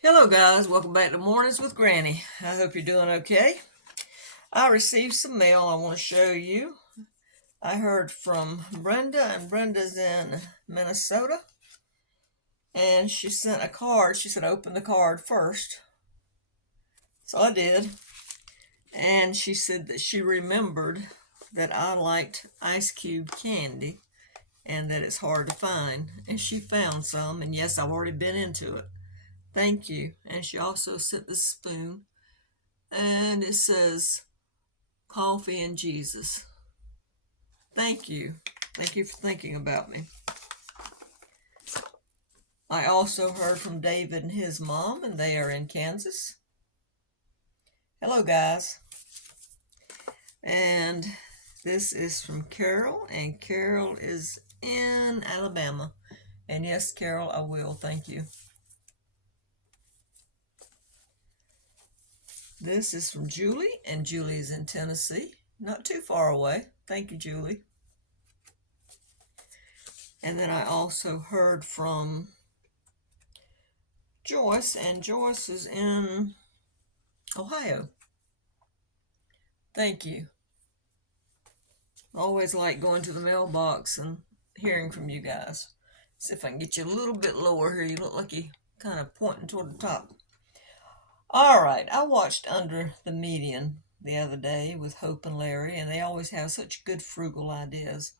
Hello, guys. Welcome back to Mornings with Granny. I hope you're doing okay. I received some mail I want to show you. I heard from Brenda, and Brenda's in Minnesota, and she sent a card. She said, open the card first. So I did, and she said that she remembered that I liked ice cube candy and that it's hard to find. And she found some, and yes, I've already been into it. Thank you. And she also sent the spoon, and it says, Coffee and Jesus. Thank you. Thank you for thinking about me. I also heard from David and his mom, and they are in Kansas. Hello, guys. And this is from Carol, and Carol is in Alabama. And yes, Carol, I will. Thank you. This is from Julie, and Julie is in Tennessee. Not too far away. Thank you, Julie. And then I also heard from Joyce, and Joyce is in Ohio. Thank you. I always like going to the mailbox and hearing from you guys. See if I can get you a little bit lower here. You look like you kind of pointing toward the top. All right, I watched Under the Median the other day with Hope and Larry, and they always have such good frugal ideas.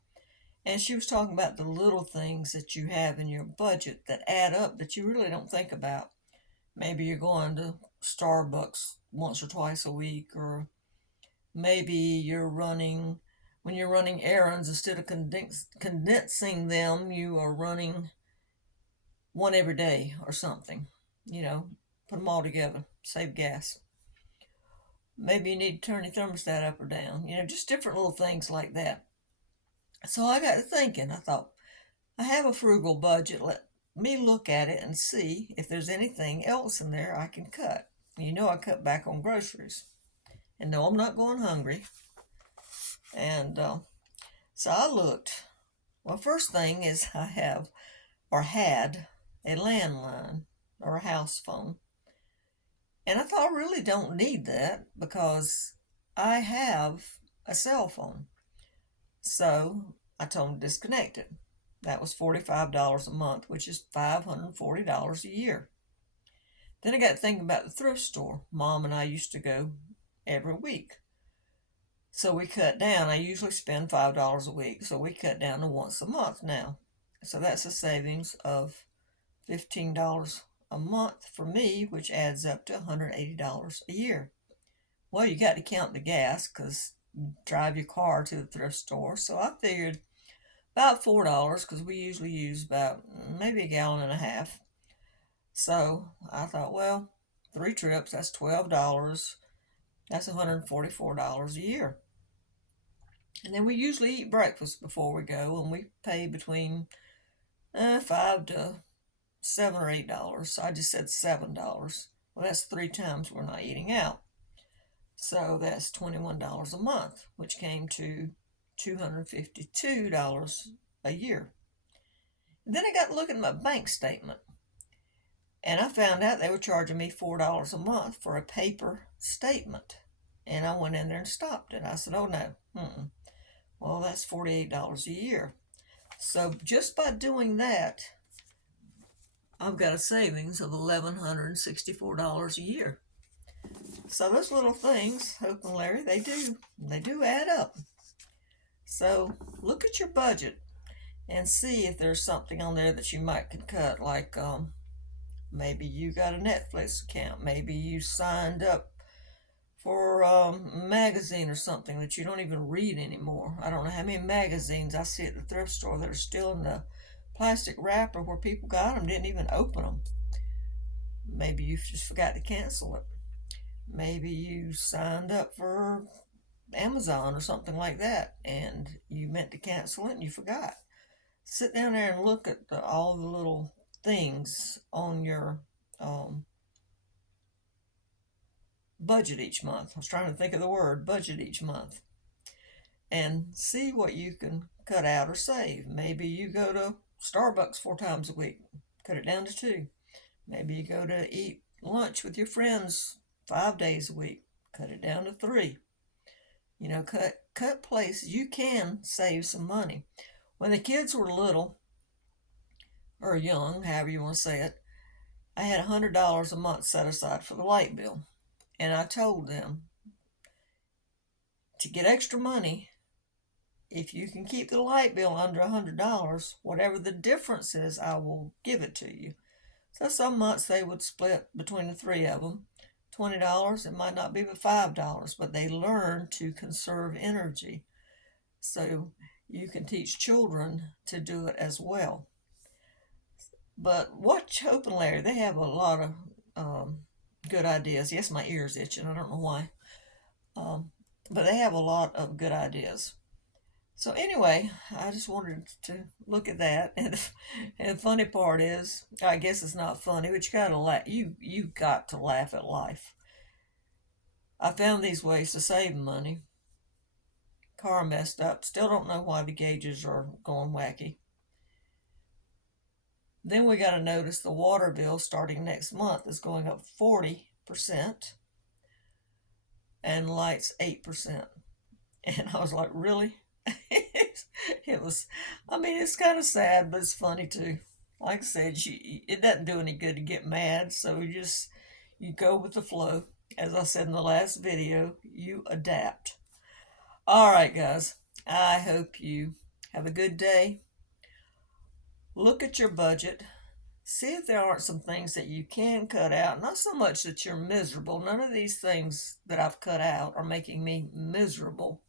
And she was talking about the little things that you have in your budget that add up that you really don't think about. Maybe you're going to Starbucks once or twice a week, or maybe when you're running errands, instead of condensing them, you are running one every day or something. You know, put them all together, save gas. Maybe you need to turn your thermostat up or down. Just different little things like that. So I got to thinking. I thought, I have a frugal budget. Let me look at it and see if there's anything else in there I can cut. I cut back on groceries. And no, I'm not going hungry. And so I looked. Well, first thing is I have or had a landline or a house phone. And I thought I really don't need that because I have a cell phone. So I told him to disconnect it. That was $45 a month, which is $540 a year. Then I got to thinking about the thrift store. Mom and I used to go every week. So we cut down. I usually spend $5 a week, so we cut down to once a month now. So that's a savings of $15 a month for me, which adds up to $180 a year. Well, you got to count the gas because you drive your car to the thrift store. So I figured about $4 because we usually use about maybe a gallon and a half. So I thought, well, 3 trips, that's $12. That's $144 a year. And then we usually eat breakfast before we go, and we pay between $5 to $7 or $8. So I just said $7. Well, that's 3 times we're not eating out. So that's $21 a month, which came to $252 a year. And then I got to look at my bank statement, and I found out they were charging me $4 a month for a paper statement. And I went in there and stopped it. I said, oh no, well, that's $48 a year. So just by doing that, I've got a savings of $1,164 a year. So those little things, Hope and Larry, they do add up. So look at your budget and see if there's something on there that you might could cut, like maybe you got a Netflix account, maybe you signed up for a magazine or something that you don't even read anymore. I don't know how many magazines I see at the thrift store that are still in the plastic wrapper where people got them, didn't even open them. Maybe you just forgot to cancel it. Maybe you signed up for Amazon or something like that and you meant to cancel it and you forgot. Sit down there and look at all the little things on your budget each month. I was trying to think of the word budget each month. And see what you can cut out or save. Maybe you go to Starbucks 4 times a week, cut it down to 2. Maybe you go to eat lunch with your friends 5 days a week. Cut it down to 3. Cut places. You can save some money. When the kids were little or young, however you want to say it, I had $100 a month set aside for the light bill. And I told them to get extra money, if you can keep the light bill under $100, whatever the difference is, I will give it to you. So some months they would split between the 3 of them. $20, it might not be but $5, but they learn to conserve energy. So you can teach children to do it as well. But watch Hope and Larry. They have a lot of good ideas. Yes, my ear's itching. I don't know why. But they have a lot of good ideas. So anyway, I just wanted to look at that, and the funny part is, I guess it's not funny, but you gotta laugh. You got to laugh at life. I found these ways to save money. Car messed up. Still don't know why the gauges are going wacky. Then we got to notice the water bill starting next month is going up 40%, and lights 8%. And I was like, really? It was, I mean, it's kind of sad, but it's funny too. Like I said, it doesn't do any good to get mad, so you go with the flow. As I said in the last video, you adapt. All right, guys, I hope you have a good day. Look at your budget. See if there aren't some things that you can cut out. Not so much that you're miserable. None of these things that I've cut out are making me miserable.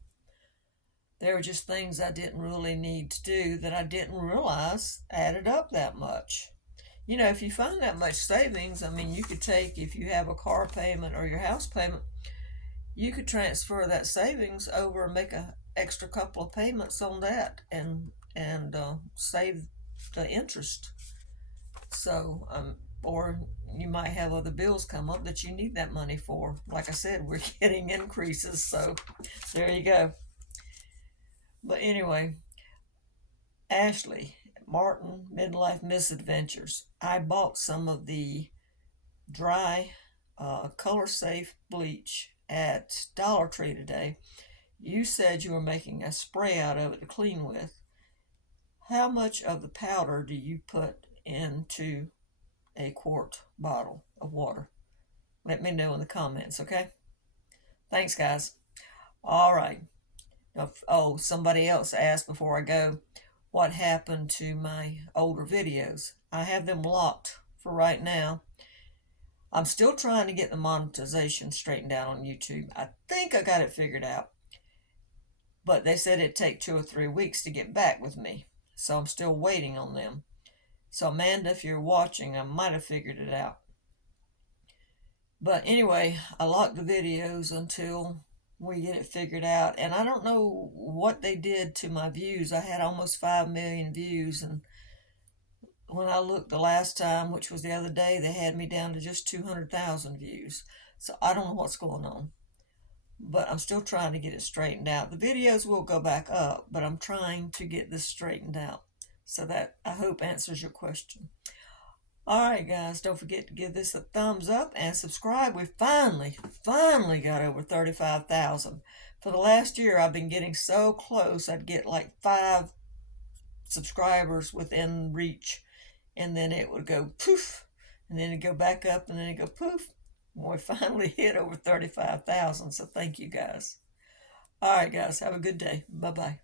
They were just things I didn't really need to do that I didn't realize added up that much. If you find that much savings, I mean, you could take, if you have a car payment or your house payment, you could transfer that savings over and make an extra couple of payments on that and save the interest. So, or you might have other bills come up that you need that money for. Like I said, we're getting increases, so there you go. But anyway, Ashley Martin Midlife Misadventures. I bought some of the dry color safe bleach at Dollar Tree today. You said you were making a spray out of it to clean with. How much of the powder do you put into a quart bottle of water? Let me know in the comments, okay? Thanks, guys. All right. Oh, somebody else asked before I go, what happened to my older videos? I have them locked for right now. I'm still trying to get the monetization straightened out on YouTube. I think I got it figured out. But they said it'd take 2 or 3 weeks to get back with me. So I'm still waiting on them. So Amanda, if you're watching, I might have figured it out. But anyway, I locked the videos until we get it figured out. And I don't know what they did to my views. I had almost 5 million views, and when I looked the last time, which was the other day, they had me down to just 200,000 views. So I don't know what's going on, but I'm still trying to get it straightened out. The videos will go back up, but I'm trying to get this straightened out. So that, I hope, answers your question. All right, guys, don't forget to give this a thumbs up and subscribe. We finally got over 35,000. For the last year, I've been getting so close. I'd get like 5 subscribers within reach, and then it would go poof, and then it'd go back up, and then it'd go poof. Well, we finally hit over 35,000, so thank you, guys. All right, guys, have a good day. Bye-bye.